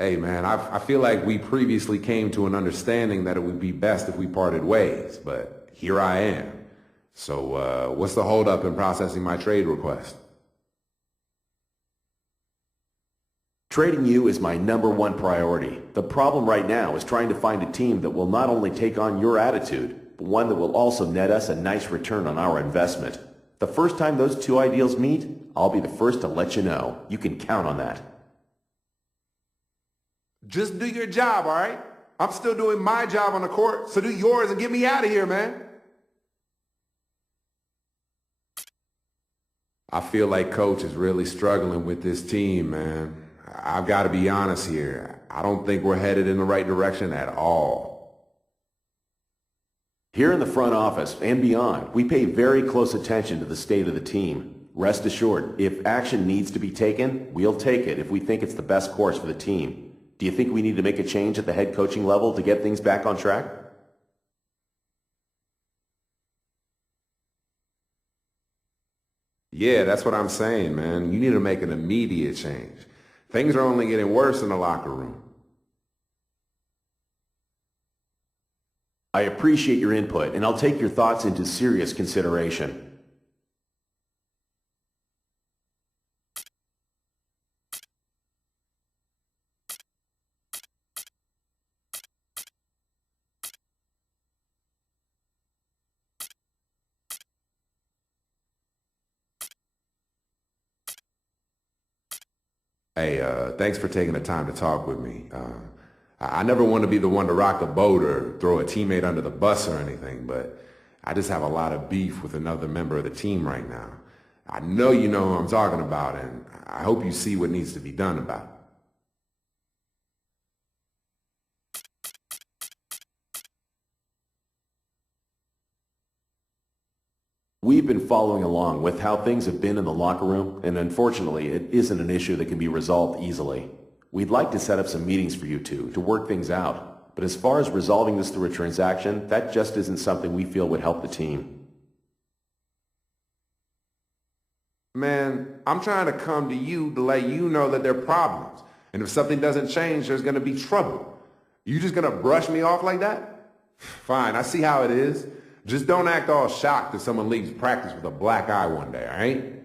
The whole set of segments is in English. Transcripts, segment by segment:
Hey, man, I feel like we previously came to an understanding that it would be best if we parted ways, but here I am. So, what's the holdup in processing my trade request? Trading you is my #1 priority. The problem right now is trying to find a team that will not only take on your attitude, but one that will also net us a nice return on our investment. The first time those two ideals meet, I'll be the first to let you know. You can count on that. Just do your job, all right? I'm still doing my job on the court, so do yours and get me out of here, man. I feel like Coach is really struggling with this team, man. I've got to be honest here. I don't think we're headed in the right direction at all. Here in the front office and beyond, we pay very close attention to the state of the team. Rest assured, if action needs to be taken, we'll take it if we think it's the best course for the team. Do you think we need to make a change at the head coaching level to get things back on track? Yeah, that's what I'm saying, man. You need to make an immediate change. Things are only getting worse in the locker room. I appreciate your input, and I'll take your thoughts into serious consideration. Hey, thanks for taking the time to talk with me. I never want to be the one to rock the boat or throw a teammate under the bus or anything, but I just have a lot of beef with another member of the team right now. I know you know who I'm talking about, and I hope you see what needs to be done about it. We've been following along with how things have been in the locker room, and unfortunately, it isn't an issue that can be resolved easily. We'd like to set up some meetings for you two to work things out, but as far as resolving this through a transaction, that just isn't something we feel would help the team. Man, I'm trying to come to you to let you know that there are problems, and if something doesn't change, there's going to be trouble. You just going to brush me off like that? Fine, I see how it is. Just don't act all shocked if someone leaves practice with a black eye one day, all right?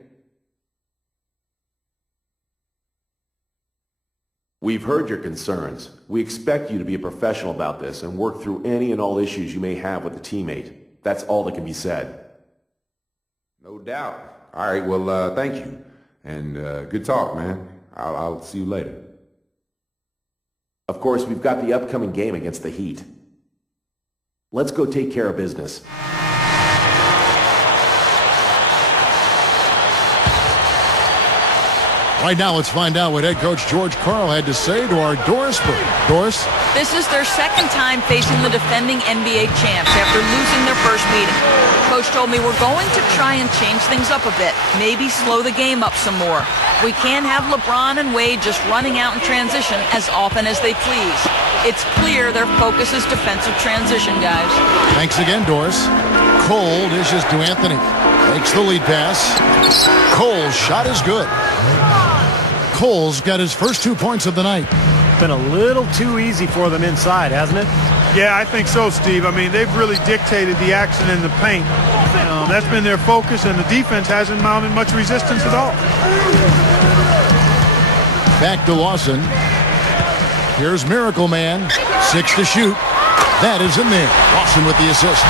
We've heard your concerns. We expect you to be a professional about this and work through any and all issues you may have with a teammate. That's all that can be said. No doubt. All right, well, thank you. And good talk, man. I'll see you later. Of course, we've got the upcoming game against the Heat. Let's go take care of business. Right now, let's find out what head coach George Karl had to say to our Doris Burke. Doris? This is their second time facing the defending NBA champs after losing their first meeting. Coach told me we're going to try and change things up a bit, maybe slow the game up some more. We can't have LeBron and Wade just running out in transition as often as they please. It's clear their focus is defensive transition, guys. Thanks again, Doris. Cole dishes to Anthony. Makes the lead pass. Cole's shot is good. Cole's got his first 2 points of the night. Been a little too easy for them inside, hasn't it? Yeah, I think so, Steve. I mean, they've really dictated the action in the paint. That's been their focus, and the defense hasn't mounted much resistance at all. Back to Lawson. Here's Miracle Man. 6 to shoot. That is in there. Lawson with the assist.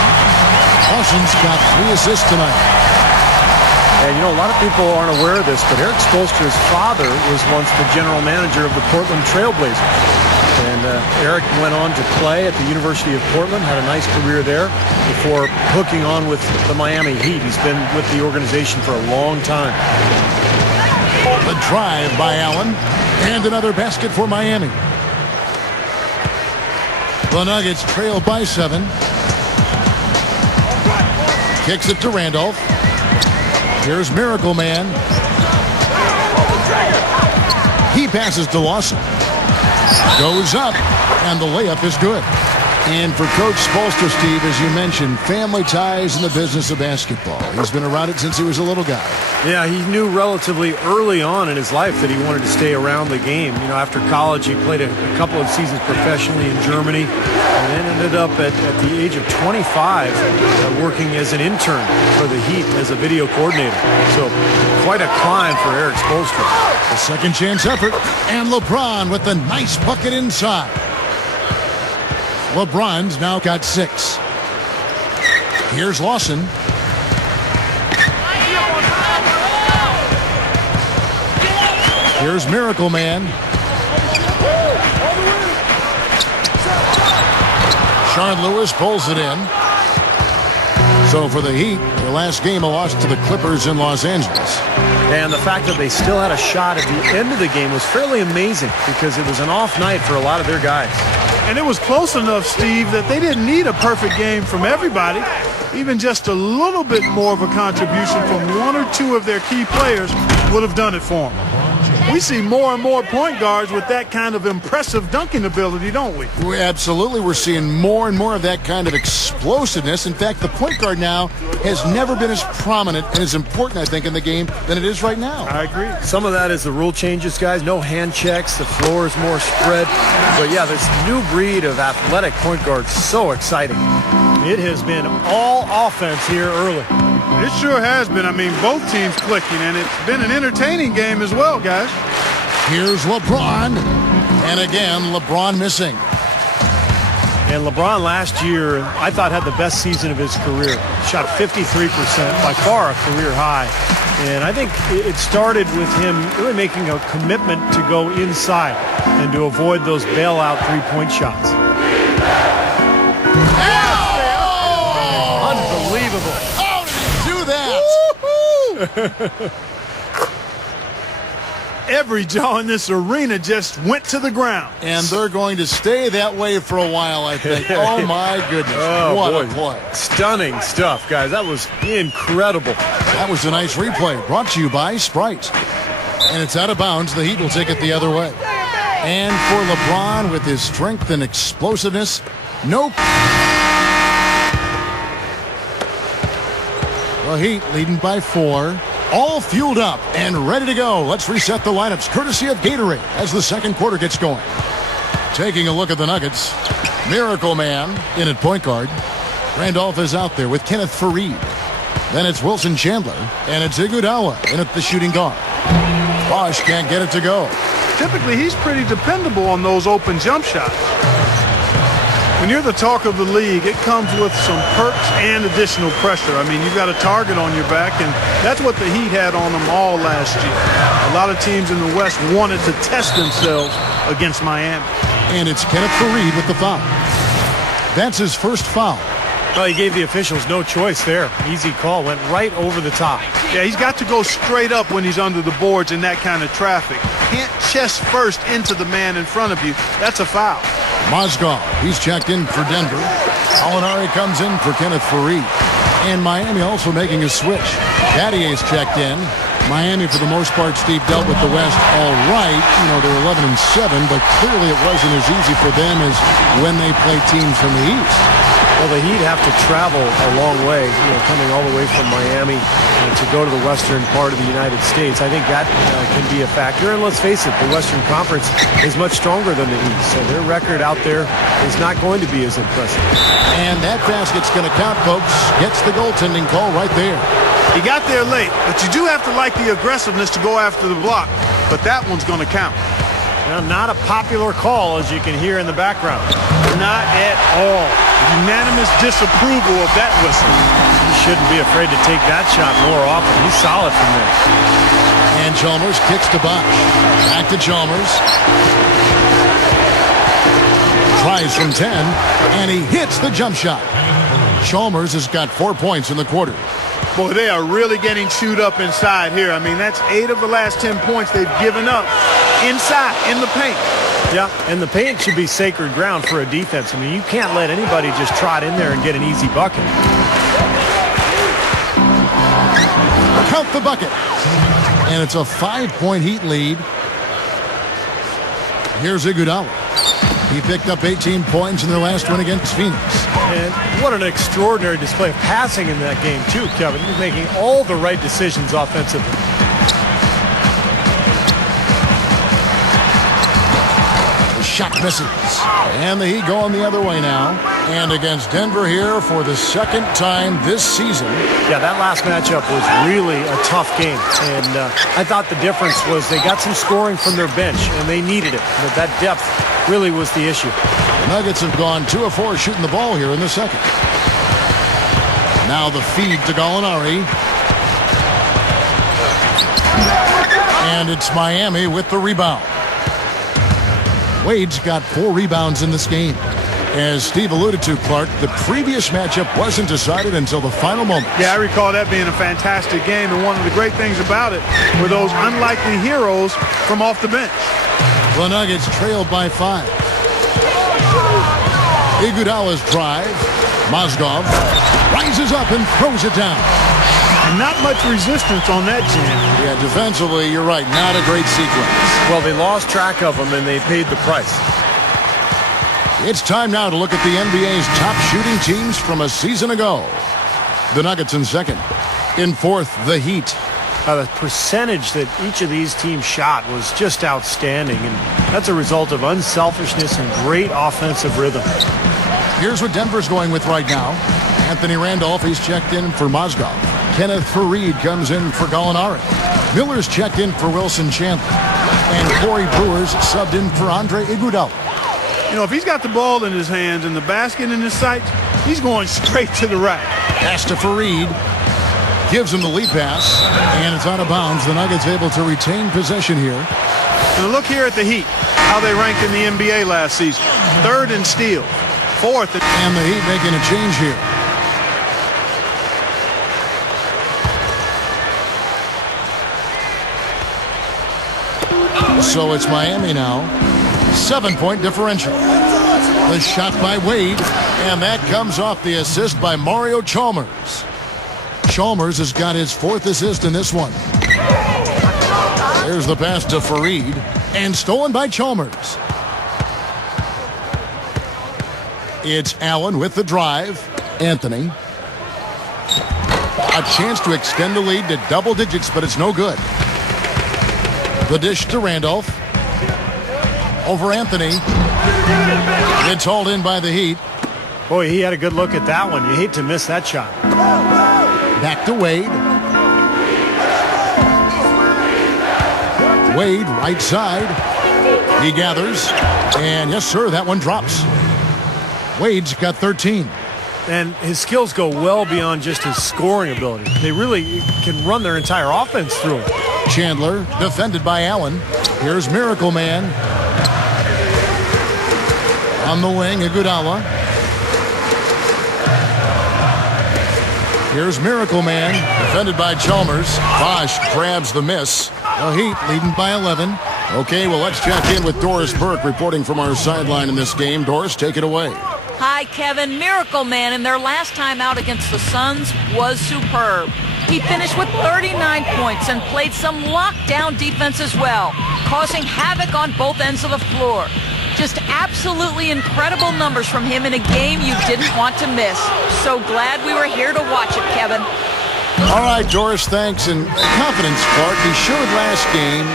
Lawson's got 3 assists tonight. Yeah, you know, a lot of people aren't aware of this, but Eric Spoelstra's father was once the general manager of the Portland Trailblazers. And Eric went on to play at the University of Portland, had a nice career there before hooking on with the Miami Heat. He's been with the organization for a long time. The drive by Allen, and another basket for Miami. The Nuggets trail by 7. Kicks it to Randolph. Here's Miracle Man. He passes to Lawson. Goes up, and the layup is good. And for Coach Spoelstra, Steve, as you mentioned, family ties in the business of basketball. He's been around it since he was a little guy. Yeah, he knew relatively early on in his life that he wanted to stay around the game. You know, after college, he played a couple of seasons professionally in Germany and then ended up at the age of 25 working as an intern for the Heat as a video coordinator. So quite a climb for Eric Spoelstra. A second chance effort, and LeBron with the nice bucket inside. LeBron's now got 6. Here's Lawson. Here's Miracle Man. Sean Lewis pulls it in. So for the Heat, their last game a loss to the Clippers in Los Angeles. And the fact that they still had a shot at the end of the game was fairly amazing because it was an off night for a lot of their guys. And it was close enough, Steve, that they didn't need a perfect game from everybody. Even just a little bit more of a contribution from one or two of their key players would have done it for them. We see more and more point guards with that kind of impressive dunking ability, don't we? Absolutely. We're seeing more and more of that kind of explosiveness. In fact, the point guard now has never been as prominent and as important, I think, in the game than it is right now. I agree. Some of that is the rule changes, guys. No hand checks. The floor is more spread. But, yeah, this new breed of athletic point guards, so exciting. It has been all offense here early. It sure has been. I mean, both teams clicking, and it's been an entertaining game as well, guys. Here's LeBron. And again, LeBron missing. And LeBron last year, I thought, had the best season of his career. Shot 53%, by far a career high. And I think it started with him really making a commitment to go inside and to avoid those bailout three-point shots. Unbelievable. Every jaw in this arena just went to the ground. And they're going to stay that way for a while, I think. Oh, my goodness. What a play. Stunning stuff, guys. That was incredible. That was a nice replay brought to you by Sprite. And it's out of bounds. The Heat will take it the other way. And for LeBron, with his strength and explosiveness, nope. The Heat leading by 4. All fueled up and ready to go. Let's reset the lineups courtesy of Gatorade as the second quarter gets going. Taking a look at the Nuggets. Miracle Man in at point guard. Randolph is out there with Kenneth Faried. Then it's Wilson Chandler. And it's Iguodala in at the shooting guard. Bosch can't get it to go. Typically, he's pretty dependable on those open jump shots. When you're the talk of the league, it comes with some perks and additional pressure. I mean, you've got a target on your back, and that's what the Heat had on them all last year. A lot of teams in the West wanted to test themselves against Miami. And it's Kenneth Faried with the foul. That's his first foul. Well, he gave the officials no choice there. Easy call. Went right over the top. Yeah, he's got to go straight up when he's under the boards in that kind of traffic. Can't chest first into the man in front of you. That's a foul. Mozgov, he's checked in for Denver. Alinari comes in for Kenneth Faried. And Miami also making a switch. Gattier's checked in. Miami, for the most part, Steve, dealt with the West all right. You know, they're 11-7, but clearly it wasn't as easy for them as when they play teams from the East. Well, the Heat have to travel a long way, you know, coming all the way from Miami to go to the western part of the United States. I think that can be a factor. And let's face it, the Western Conference is much stronger than the East, so their record out there is not going to be as impressive. And that basket's going to count, folks. Gets the goaltending call right there. He got there late, but you do have to like the aggressiveness to go after the block. But that one's going to count. Now, not a popular call, as you can hear in the background. Not at all. Unanimous disapproval of that whistle. He shouldn't be afraid to take that shot more often. He's solid from there. And Chalmers kicks to Bosch. Back to Chalmers. Tries from 10, and he hits the jump shot. Chalmers has got 4 points in the quarter. Boy, they are really getting chewed up inside here. I mean, that's 8 of the last 10 points they've given up inside, in the paint. Yeah, and the paint should be sacred ground for a defense. I mean, you can't let anybody just trot in there and get an easy bucket. Count the bucket. And it's a 5-point Heat lead. Here's Iguodala. He picked up 18 points in their last win against Phoenix. And what an extraordinary display of passing in that game, too, Kevin. He's making all the right decisions offensively. The shot misses. And the Heat going the other way now. And against Denver here for the second time this season. Yeah, that last matchup was really a tough game. And I thought the difference was they got some scoring from their bench, and they needed it. But that depth really was the issue. The Nuggets have gone 2 of 4 shooting the ball here in the second. Now the feed to Gallinari. And it's Miami with the rebound. Wade's got 4 rebounds in this game. As Steve alluded to, Clark, the previous matchup wasn't decided until the final moment. Yeah, I recall that being a fantastic game, and one of the great things about it were those unlikely heroes from off the bench. The Nuggets trailed by 5. Iguodala's drive. Mozgov rises up and throws it down. And not much resistance on that jam. Yeah, defensively, you're right, not a great sequence. Well, they lost track of him, and they paid the price. It's time now to look at the NBA's top shooting teams from a season ago. The Nuggets in second. In fourth, the Heat. The percentage that each of these teams shot was just outstanding, and that's a result of unselfishness and great offensive rhythm. Here's what Denver's going with right now. Anthony Randolph, he's checked in for Mozgov. Kenneth Faried comes in for Gallinari. Miller's checked in for Wilson Chandler. And Corey Brewer's subbed in for Andre Iguodala. You know, if he's got the ball in his hands and the basket in his sights, he's going straight to the rack. Pass to Faried. Gives him the lead pass. And it's out of bounds. The Nuggets able to retain possession here. Now look here at the Heat, how they ranked in the NBA last season. 3rd in steal, 4th. And the Heat making a change here. So it's Miami now. 7-point differential. The shot by Wade, and that comes off the assist by Mario Chalmers. Chalmers has got his 4th assist in this one. There's the pass to Faried, and stolen by Chalmers. It's Allen with the drive. Anthony. A chance to extend the lead to double digits, but it's no good. The dish to Randolph. Over Anthony. It's hauled in by the Heat. Boy, he had a good look at that one. You hate to miss that shot. Back to Wade. Wade, right side. He gathers. And yes, sir, that one drops. Wade's got 13. And his skills go well beyond just his scoring ability. They really can run their entire offense through him. Chandler, defended by Allen. Here's Miracle Man. On the wing, Iguodala. Here's Miracle Man, defended by Chalmers. Bosch grabs the miss. The Heat leading by 11. Okay, well, let's check in with Doris Burke reporting from our sideline in this game. Doris, take it away. Hi, Kevin. Miracle Man in their last time out against the Suns was superb. He finished with 39 points and played some lockdown defense as well, causing havoc on both ends of the floor. Just absolutely incredible numbers from him in a game you didn't want to miss. So glad we were here to watch it, Kevin. All right, Doris, thanks. And confidence, Clark. He showed last game,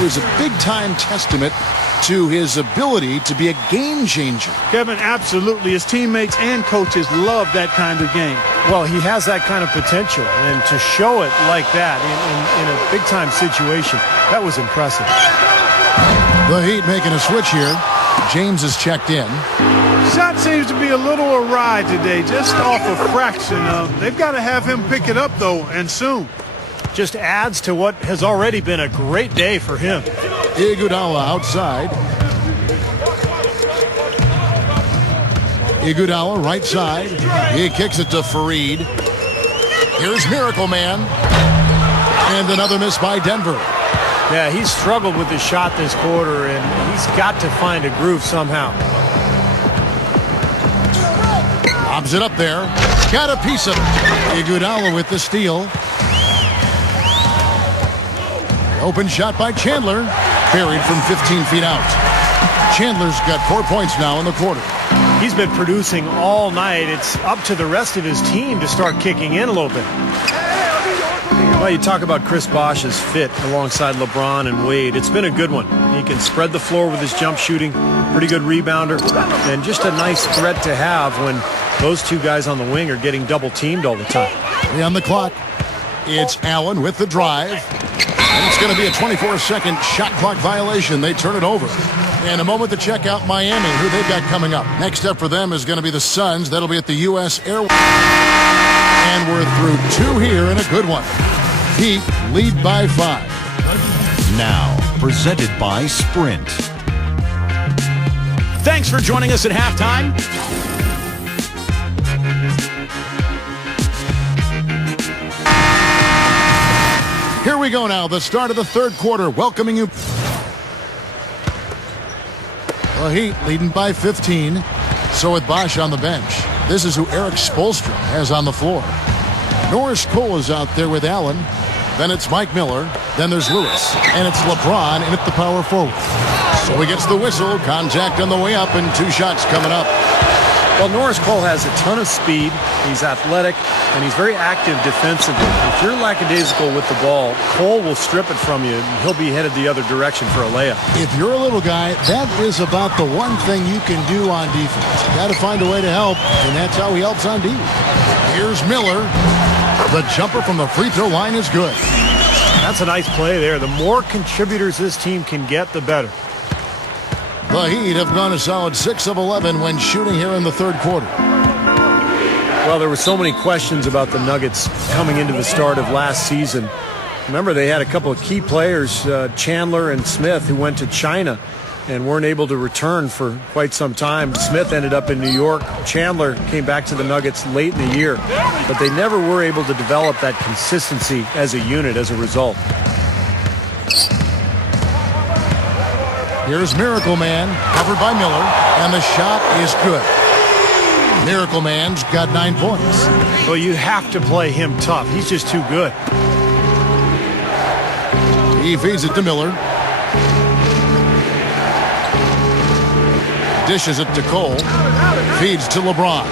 it was a big-time testament to his ability to be a game changer. Kevin, absolutely. His teammates and coaches love that kind of game. Well, he has that kind of potential, and to show it like that in a big-time situation, that was impressive. The Heat making a switch here. James is checked in. Shot seems to be a little awry today, just off a fraction. They've got to have him pick it up, though, and soon. Just adds to what has already been a great day for him. Iguodala outside. Iguodala right side. He kicks it to Faried. Here's Miracle Man. And another miss by Denver. Yeah, he's struggled with his shot this quarter, and he's got to find a groove somehow. Lobs it up there. Got a piece of it. Iguodala with the steal. Open shot by Chandler. Buried from 15 feet out. Chandler's got 4 points now in the quarter. He's been producing all night. It's up to the rest of his team to start kicking in a little bit. Well, you talk about Chris Bosh's fit alongside LeBron and Wade. It's been a good one. He can spread the floor with his jump shooting, pretty good rebounder, and just a nice threat to have when those two guys on the wing are getting double teamed all the time. 3 on the clock. It's Allen with the drive. And it's going to be a 24-second shot clock violation. They turn it over. In a moment to check out Miami, who they've got coming up. Next up for them is going to be the Suns. That'll be at the U.S. Air. And we're through 2 here and a good one. Heat lead by 5. Now, presented by Sprint. Thanks for joining us at halftime. Here we go now, the start of the third quarter, welcoming you. The Heat leading by 15. So with Bosh on the bench, this is who Eric Spoelstra has on the floor. Norris Cole is out there with Allen. Then it's Mike Miller. Then there's Lewis. And it's LeBron in at the power forward. So he gets the whistle. Contact on the way up and 2 shots coming up. Well, Norris Cole has a ton of speed. He's athletic, and he's very active defensively. If you're lackadaisical with the ball, Cole will strip it from you, and he'll be headed the other direction for a layup. If you're a little guy, that is about the one thing you can do on defense. You got to find a way to help, and that's how he helps on defense. Here's Miller. The jumper from the free throw line is good. That's a nice play there. The more contributors this team can get, the better. The Heat have gone a solid 6 of 11 when shooting here in the third quarter. Well, there were so many questions about the Nuggets coming into the start of last season. Remember, they had a couple of key players, Chandler and Smith, who went to China and weren't able to return for quite some time. Smith ended up in New York. Chandler came back to the Nuggets late in the year, but they never were able to develop that consistency as a unit as a result. Here's Miracle Man, covered by Miller, and the shot is good. Miracle Man's got 9 points. Well, you have to play him tough. He's just too good. He feeds it to Miller. Dishes it to Cole. Feeds to LeBron.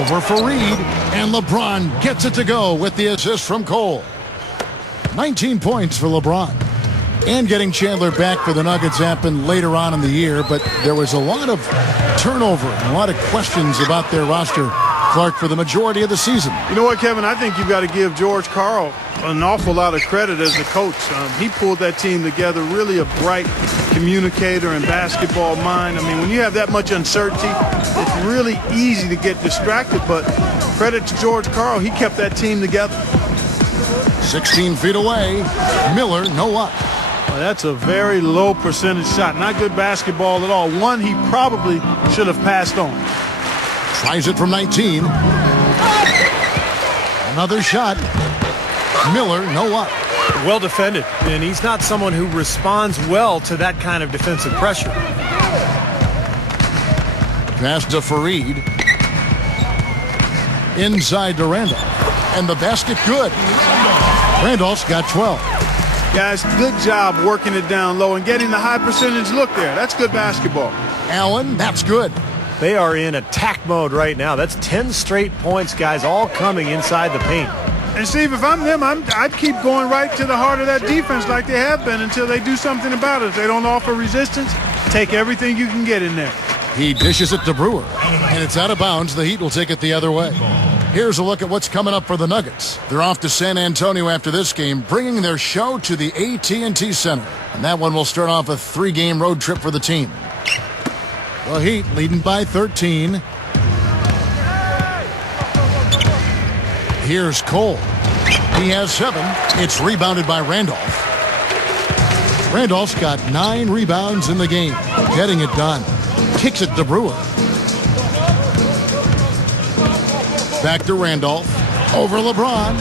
Over for Reed, and LeBron gets it to go with the assist from Cole. 19 points for LeBron. And getting Chandler back for the Nuggets happened later on in the year, but there was a lot of turnover and a lot of questions about their roster, Clark, for the majority of the season. You know what, Kevin? I think you've got to give George Karl an awful lot of credit as the coach. He pulled that team together, really a bright communicator and basketball mind. I mean, when you have that much uncertainty, it's really easy to get distracted, but credit to George Karl. He kept that team together. 16 feet away. Miller, no luck. Well, that's a very low percentage shot. Not good basketball at all. One he probably should have passed on. Tries it from 19. Another shot. Miller, no luck. Well defended, and he's not someone who responds well to that kind of defensive pressure. Pass to Fareed. Inside to Randolph. And the basket good. Randolph's got 12. Guys, good job working it down low and getting the high percentage look there. That's good basketball. Allen, that's good. They are in attack mode right now. That's 10 straight points, guys, all coming inside the paint. And Steve, if I'm them, I'd keep going right to the heart of that defense like they have been until they do something about it. If they don't offer resistance, take everything you can get in there. He dishes it to Brewer, and it's out of bounds. The Heat will take it the other way. Here's a look at what's coming up for the Nuggets. They're off to San Antonio after this game, bringing their show to the AT&T Center. And that one will start off a 3-game road trip for the team. The Heat leading by 13. Here's Cole. He has 7. It's rebounded by Randolph. Randolph's got 9 rebounds in the game. Getting it done. Kicks it to Brewer. Back to Randolph. Over LeBron.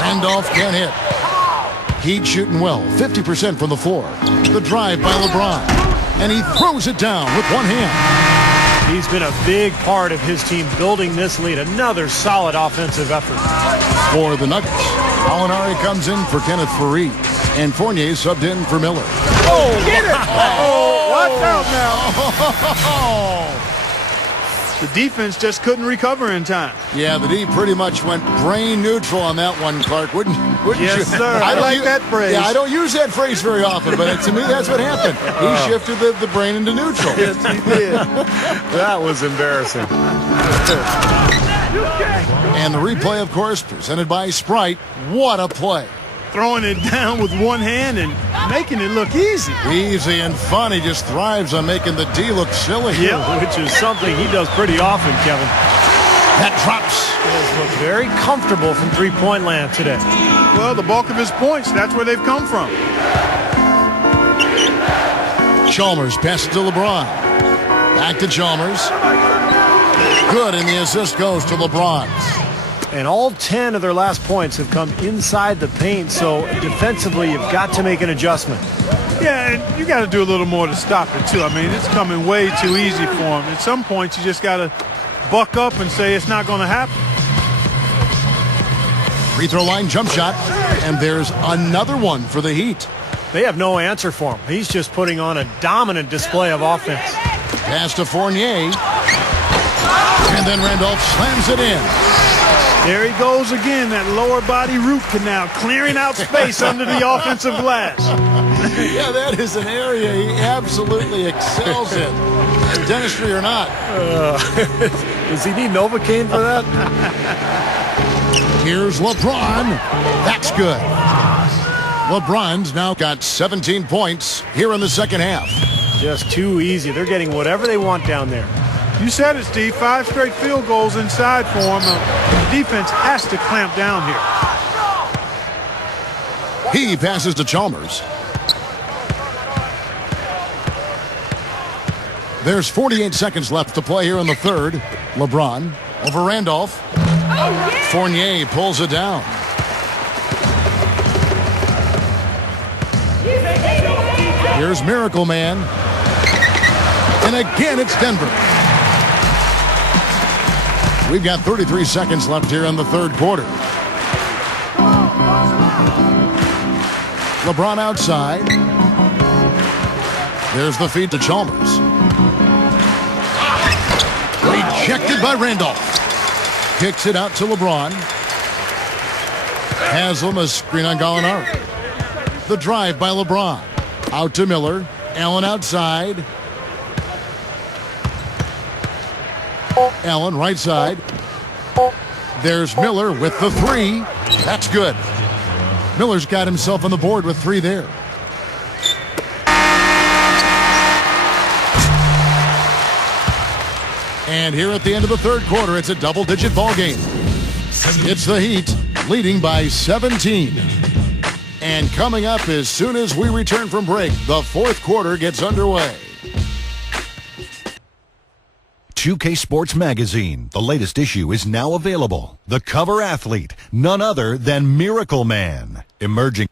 Randolph can't hit. Heat shooting well. 50% from the floor. The drive by LeBron. And he throws it down with one hand. He's been a big part of his team building this lead. Another solid offensive effort. For the Nuggets, Alinari comes in for Kenneth Fareed. And Fournier subbed in for Miller. Oh, get it! Watch out now. The defense just couldn't recover in time. Yeah, the D pretty much went brain neutral on that one, Clark. Wouldn't yes, you? Sir. I like that phrase. Yeah, I don't use that phrase very often, but to me, that's what happened. He shifted the brain into neutral. Yes, he did. That was embarrassing. And the replay, of course, presented by Sprite. What a play. Throwing it down with one hand and making it look easy. Easy and fun. He just thrives on making the D look silly. Yeah, which is something he does pretty often, Kevin. That drops. He has looked very comfortable from three-point land today. Well, the bulk of his points, that's where they've come from. Chalmers passes to LeBron. Back to Chalmers. Good, and the assist goes to LeBron. And all 10 of their last points have come inside the paint, so defensively you've got to make an adjustment. Yeah, and you got to do a little more to stop it, too. I mean, it's coming way too easy for him. At some points, you just got to buck up and say it's not going to happen. Free throw line jump shot, and there's another one for the Heat. They have no answer for him. He's just putting on a dominant display of offense. Pass to Fournier. And then Randolph slams it in. There he goes again, that lower body root canal, clearing out space under the offensive glass. Yeah, that is an area he absolutely excels in. Dentistry or not. Does he need Novocaine for that? Here's LeBron. That's good. LeBron's now got 17 points here in the second half. Just too easy. They're getting whatever they want down there. You said it, Steve. 5 straight field goals inside for him. The defense has to clamp down here. He passes to Chalmers. There's 48 seconds left to play here in the third. LeBron over Randolph. Fournier pulls it down. Here's Miracle Man. And again, it's Denver. We've got 33 seconds left here in the third quarter. LeBron outside. There's the feed to Chalmers. Rejected by Randolph. Kicks it out to LeBron. Haslam, a screen on Gallinari. The drive by LeBron. Out to Miller. Allen outside. Allen right side. There's Miller with the three. That's good. Miller's got himself on the board with 3 there. And here at the end of the third quarter, it's a double-digit ball game. It's the Heat leading by 17. And coming up as soon as we return from break, the fourth quarter gets underway. 2K Sports Magazine, the latest issue, is now available. The cover athlete, none other than Miracle Man, emerging.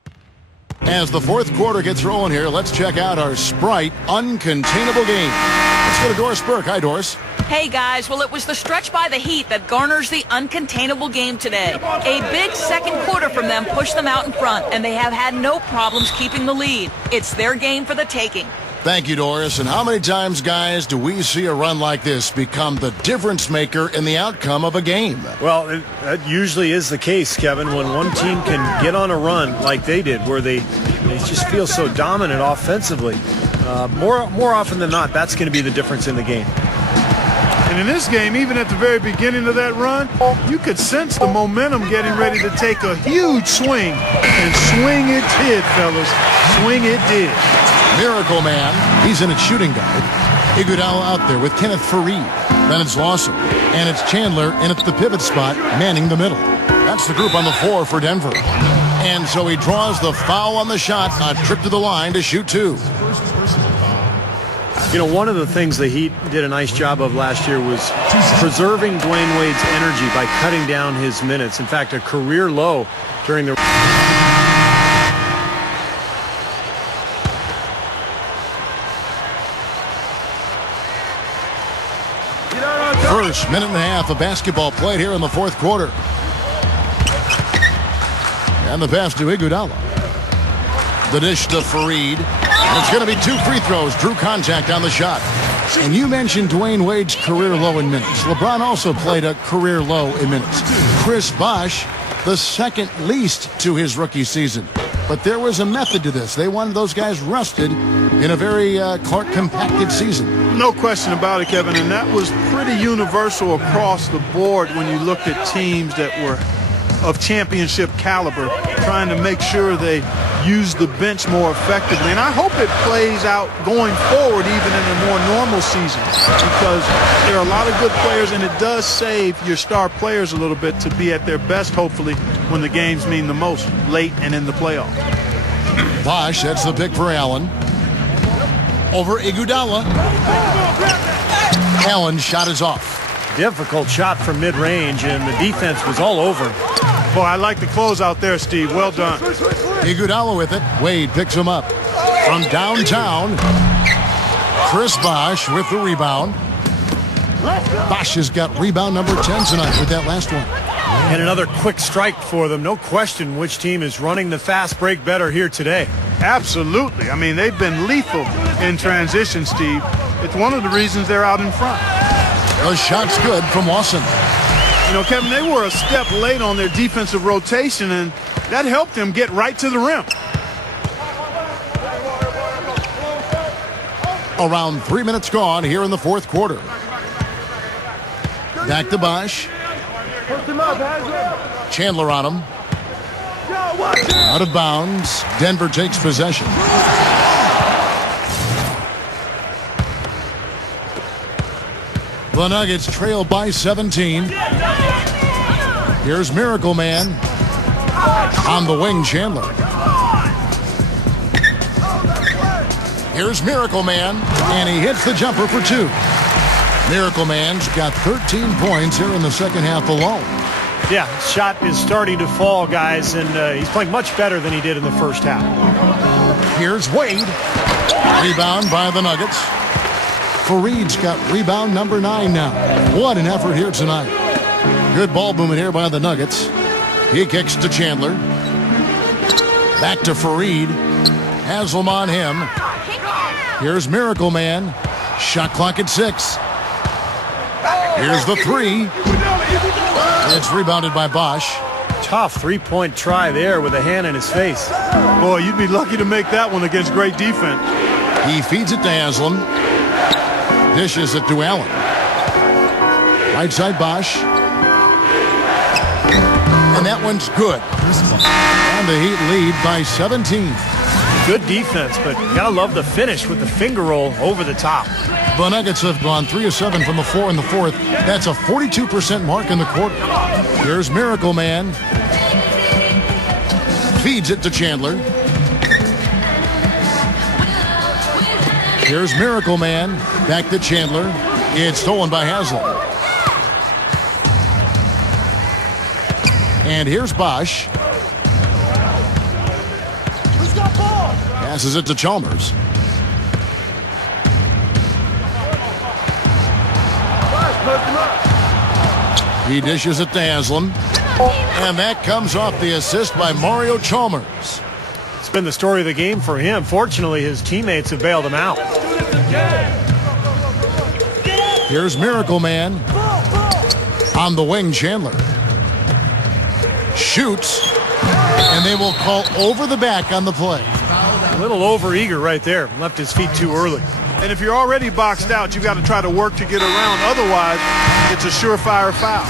As the fourth quarter gets rolling here, let's check out our Sprite uncontainable game. Let's go to Doris Burke. Hi, Doris. Hey guys, well it was the stretch by the Heat that garners the uncontainable game today. A big second quarter from them pushed them out in front, and they have had no problems keeping the lead. It's their game for the taking. Thank you, Doris. And how many times, guys, do we see a run like this become the difference maker in the outcome of a game? Well, that usually is the case, Kevin, when one team can get on a run like they did, where they just feel so dominant offensively. More often than not, that's going to be the difference in the game. And in this game, even at the very beginning of that run, you could sense the momentum getting ready to take a huge swing. And swing it did, fellas. Swing it did. Miracle Man, he's in at shooting guard. Iguodala out there with Kenneth Faried. Then it's Lawson. And it's Chandler in at the pivot spot, manning the middle. That's the group on the floor for Denver. And so he draws the foul on the shot, a trip to the line to shoot 2. You know, one of the things the Heat did a nice job of last year was preserving Dwayne Wade's energy by cutting down his minutes. In fact, a career low during the... First minute and a half of basketball played here in the fourth quarter. And the pass to Iguodala. The dish to Faried. It's going to be 2 free throws. Drew contact on the shot. And you mentioned Dwayne Wade's career low in minutes. LeBron also played a career low in minutes. Chris Bosh, the second least to his rookie season. But there was a method to this. They wanted those guys rested in a very compacted season. No question about it, Kevin, and that was pretty universal across the board when you looked at teams that were of championship caliber, trying to make sure they use the bench more effectively. And I hope it plays out going forward even in a more normal season, because there are a lot of good players, and it does save your star players a little bit to be at their best, hopefully, when the games mean the most, late and in the playoffs. Bosh, that's the pick for Allen. Over Iguodala. Allen's shot is off. Difficult shot from mid-range, and the defense was all over. Boy, I like the close out there, Steve. Well done. Iguodala with it. Wade picks him up. From downtown, Chris Bosh with the rebound. Bosh has got rebound number 10 tonight with that last one. And another quick strike for them. No question which team is running the fast break better here today. Absolutely. I mean, they've been lethal in transition, Steve. It's one of the reasons they're out in front. The shot's good from Lawson. You know, Kevin, they were a step late on their defensive rotation, and that helped them get right to the rim. Around 3 minutes gone here in the fourth quarter. Back to Bosh. Chandler on him. Out of bounds. Denver takes possession. The Nuggets trail by 17. Here's Miracle Man. On the wing, Chandler. Here's Miracle Man, and he hits the jumper for 2. Miracle Man's got 13 points here in the second half alone. Yeah, shot is starting to fall, guys, and he's playing much better than he did in the first half. Here's Wade. Rebound by the Nuggets. Fareed's got rebound number 9 now. What an effort here tonight. Good ball movement here by the Nuggets. He kicks to Chandler. Back to Fareed. Haslam on him. Here's Miracle Man. Shot clock at 6. Here's the 3. It's rebounded by Bosh. Tough three-point try there with a hand in his face. Boy, you'd be lucky to make that one against great defense. He feeds it to Haslam. Dishes it to Allen. Right side Bosh. And that one's good. And the Heat lead by 17. Good defense, but you gotta love the finish with the finger roll over the top. The Nuggets have gone 3 of 7 from the floor in the fourth. That's a 42% mark in the quarter. Here's Miracle Man. Feeds it to Chandler. Here's Miracle Man. Back to Chandler. It's stolen by Haslam. And here's Bosh. Passes it to Chalmers. He dishes it to Haslam. And that comes off the assist by Mario Chalmers. It's been the story of the game for him. Fortunately, his teammates have bailed him out. Here's Miracle Man. On the wing, Chandler. Shoots. And they will call over the back on the play. A little over-eager right there. Left his feet too early. And if you're already boxed out, you've got to try to work to get around. Otherwise, it's a surefire foul.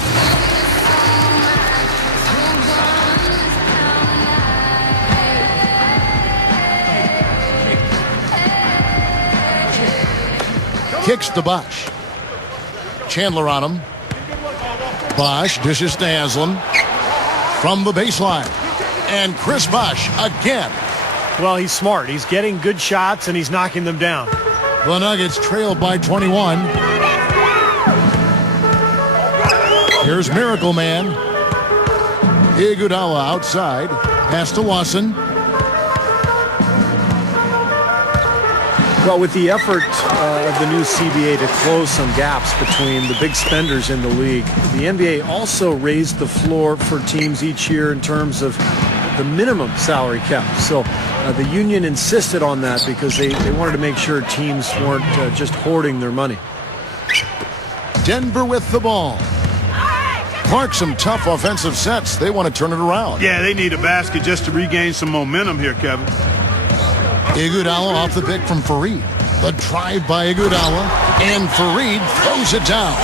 Kicks to Bosh. Chandler on him. Bosh dishes to Haslam. From the baseline. And Chris Bosh again. Well, he's smart. He's getting good shots, and he's knocking them down. The Nuggets trail by 21. Here's Miracle Man. Iguodala outside. Pass to Lawson. Well, with the effort of the new CBA to close some gaps between the big spenders in the league, the NBA also raised the floor for teams each year in terms of the minimum salary cap. So the union insisted on that because they wanted to make sure teams weren't just hoarding their money. Denver with the ball. Clark, some tough offensive sets. They want to turn it around. Yeah, they need a basket just to regain some momentum here, Kevin. Iguodala off the pick from Fareed. The drive by Iguodala, and Fareed throws it down.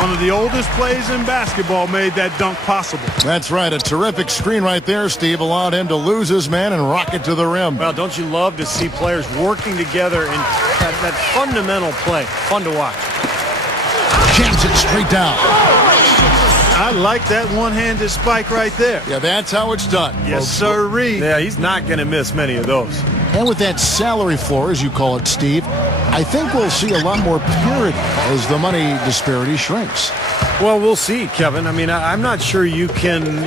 One of the oldest plays in basketball made that dunk possible. That's right. A terrific screen right there, Steve. Allowed him to lose his man and rock it to the rim. Well, don't you love to see players working together in that fundamental play? Fun to watch. Jams it straight down. I like that one-handed spike right there. Yeah, that's how it's done. Yes, sirree. Yeah, he's not going to miss many of those. And with that salary floor, as you call it, Steve, I think we'll see a lot more purity as the money disparity shrinks. Well, we'll see, Kevin. I mean, I'm not sure you can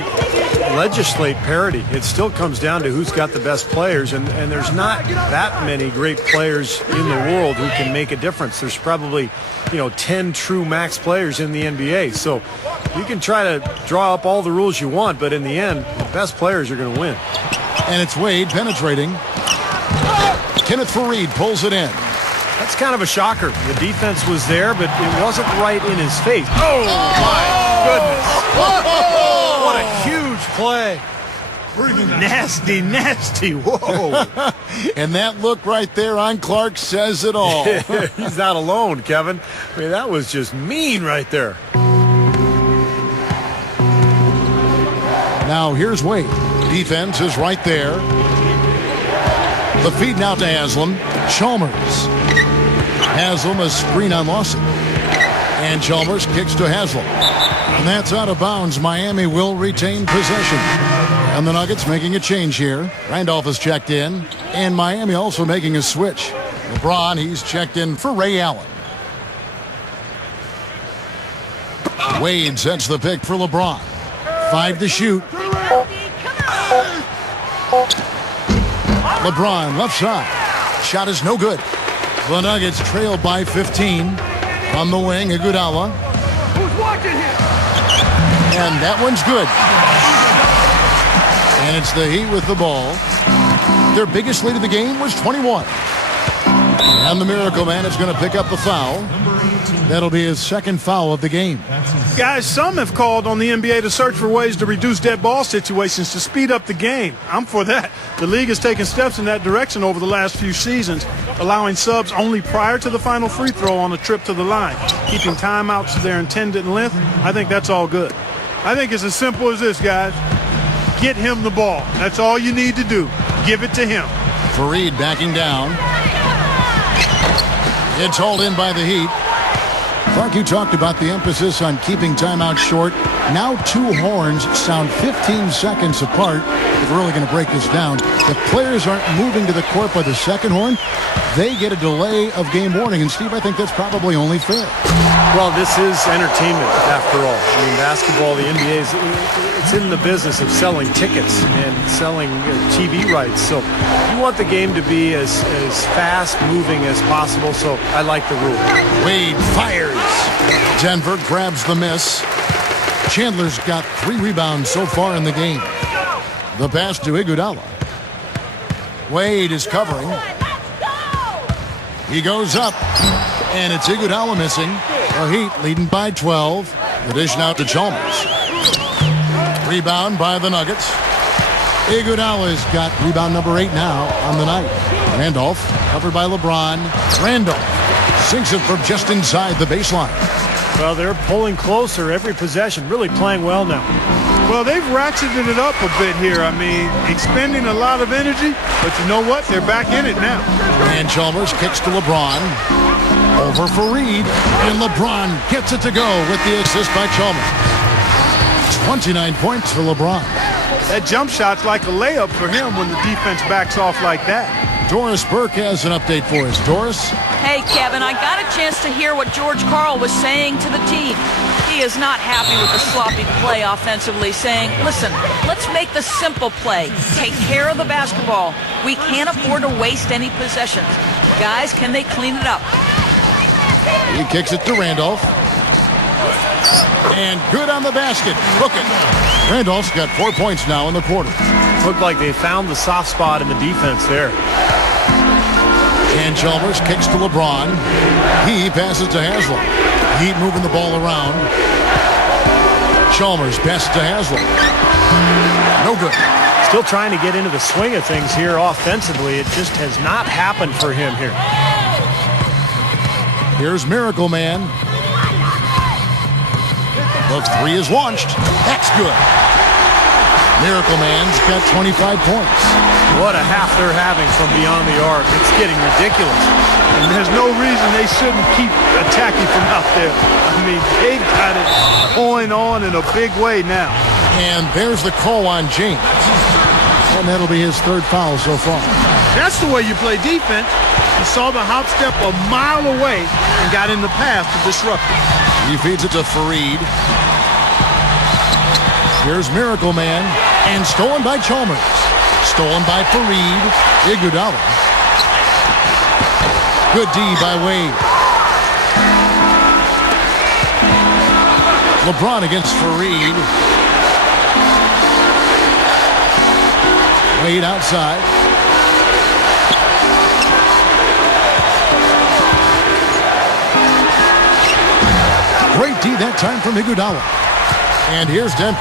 legislate parity. It still comes down to who's got the best players, and there's not that many great players in the world who can make a difference. There's probably, 10 true max players in the NBA. So you can try to draw up all the rules you want, but in the end, the best players are going to win. And it's Wade penetrating. Kenneth Fareed pulls it in. That's kind of a shocker. The defense was there, but it wasn't right in his face. Oh, my goodness. What a huge play. Nasty, nasty. Whoa. And that look right there on Clark says it all. He's not alone, Kevin. I mean, that was just mean right there. Now here's Wade. Defense is right there. The feed now to Haslam. Chalmers. Haslam a screen on Lawson. And Chalmers kicks to Haslam. And that's out of bounds. Miami will retain possession. And the Nuggets making a change here. Randolph has checked in. And Miami also making a switch. LeBron, he's checked in for Ray Allen. Wade sets the pick for LeBron. 5 to shoot. LeBron left side. Shot is no good. The Nuggets trail by 15. On the wing, Iguodala. Who's watching here? And that one's good. And it's the Heat with the ball. Their biggest lead of the game was 21. And the Miracle Man is going to pick up the foul. That'll be his second foul of the game. Guys, some have called on the NBA to search for ways to reduce dead ball situations to speed up the game. I'm for that. The league has taken steps in that direction over the last few seasons, allowing subs only prior to the final free throw on a trip to the line, keeping timeouts to their intended length. I think that's all good. I think it's as simple as this, guys. Get him the ball. That's all you need to do. Give it to him. Fareed backing down. It's hauled in by the Heat. Clark, you talked about the emphasis on keeping timeouts short. Now 2 horns sound 15 seconds apart. If we're really going to break this down, if players aren't moving to the court by the second horn, they get a delay of game warning. And, Steve, I think that's probably only fair. Well, this is entertainment, after all. I mean, basketball, the NBA, it's in the business of selling tickets and selling TV rights. So you want the game to be as fast-moving as possible, so I like the rule. Wade fires. Denver grabs the miss. Chandler's got 3 rebounds so far in the game. The pass to Iguodala. Wade is covering. He goes up. And it's Iguodala missing. The Heat leading by 12. The dish now to Chalmers. Rebound by the Nuggets. Iguodala's got rebound number 8 now on the night. Randolph covered by LeBron. Randolph sinks it from just inside the baseline. Well, they're pulling closer every possession, really playing well now. Well, they've ratcheted it up a bit here. I mean, expending a lot of energy, but you know what? They're back in it now. And Chalmers kicks to LeBron. Over Fareed. And LeBron gets it to go with the assist by Chalmers. 29 points for LeBron. That jump shot's like a layup for him when the defense backs off like that. Doris Burke has an update for us. Doris? Hey, Kevin, I got a chance to hear what George Karl was saying to the team. He is not happy with the sloppy play offensively, saying, listen, let's make the simple play. Take care of the basketball. We can't afford to waste any possessions. Guys, can they clean it up? He kicks it to Randolph. And good on the basket. Book it. Randolph's got 4 points now in the quarter. Looked like they found the soft spot in the defense there. And Chalmers kicks to LeBron. He passes to Haslam. Heat moving the ball around. Chalmers passes to Haslam. No good. Still trying to get into the swing of things here offensively. It just has not happened for him here. Here's Miracle Man. The three is launched. That's good. Miracle Man's got 25 points. What a half they're having from beyond the arc. It's getting ridiculous. And there's no reason they shouldn't keep attacking from out there. I mean, they got it going on in a big way now. And there's the call on James. And that'll be his third foul so far. That's the way you play defense. He saw the hop step a mile away and got in the path to disrupt it. He feeds it to Fareed. Here's Miracle Man. And stolen by Chalmers. Stolen by Fareed. Iguodala. Good D by Wade. LeBron against Fareed. Wade outside. Great D that time from Iguodala. And here's Denver.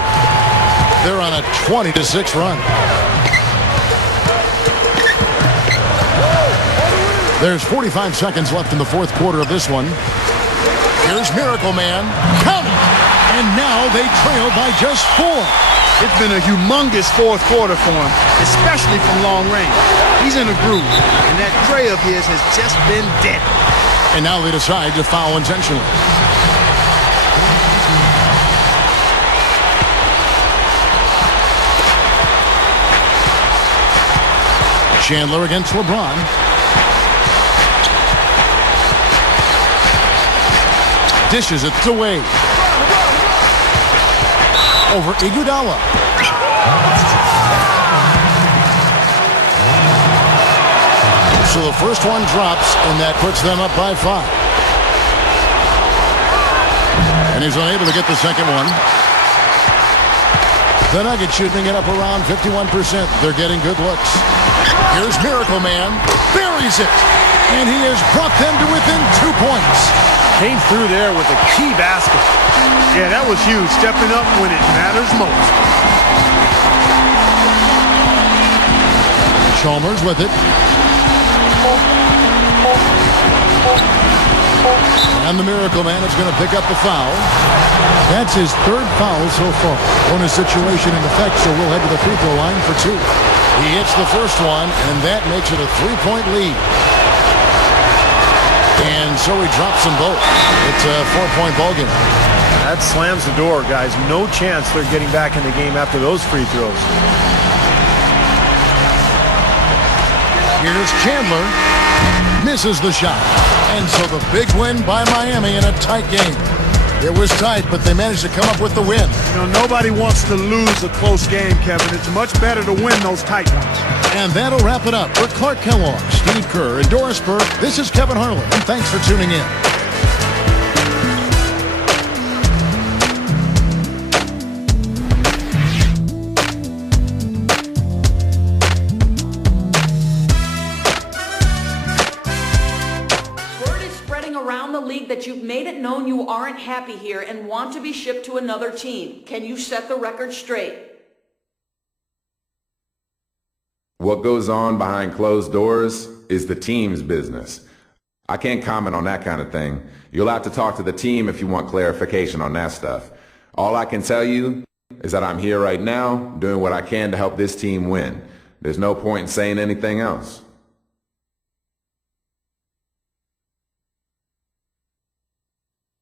They're on a 20-6 run. There's 45 seconds left in the fourth quarter of this one. Here's Miracle Man. Count it! And now they trail by just 4. It's been a humongous fourth quarter for him, especially from long range. He's in a groove, and that tray of his has just been dead. And now they decide to foul intentionally. Chandler against LeBron. Dishes it to Wade. Over Iguodala. So the first one drops, and that puts them up by 5. And he's unable to get the second one. The Nuggets shooting it up around 51%. They're getting good looks. Here's Miracle Man. Buries it. And he has brought them to within 2 points. Came through there with a key basket. Yeah, that was huge. Stepping up when it matters most. Chalmers with it. And the Miracle Man is going to pick up the foul. That's his third foul so far. Bonus situation in effect, so we'll head to the free throw line for 2. He hits the first one, and that makes it a 3-point lead. And so he drops them both. It's a 4-point ball game. That slams the door, guys. No chance they're getting back in the game after those free throws. Here's Chandler. Misses the shot. And so the big win by Miami in a tight game. It was tight, but they managed to come up with the win. You know, nobody wants to lose a close game, Kevin. It's much better to win those tight ones. And that'll wrap it up. For Clark Kellogg, Steve Kerr, and Doris Burke, this is Kevin Harlan, and thanks for tuning in. That you've made it known you aren't happy here and want to be shipped to another team. Can you set the record straight? What goes on behind closed doors is the team's business. I can't comment on that kind of thing. You'll have to talk to the team if you want clarification on that stuff. All I can tell you is that I'm here right now doing what I can to help this team win. There's no point in saying anything else.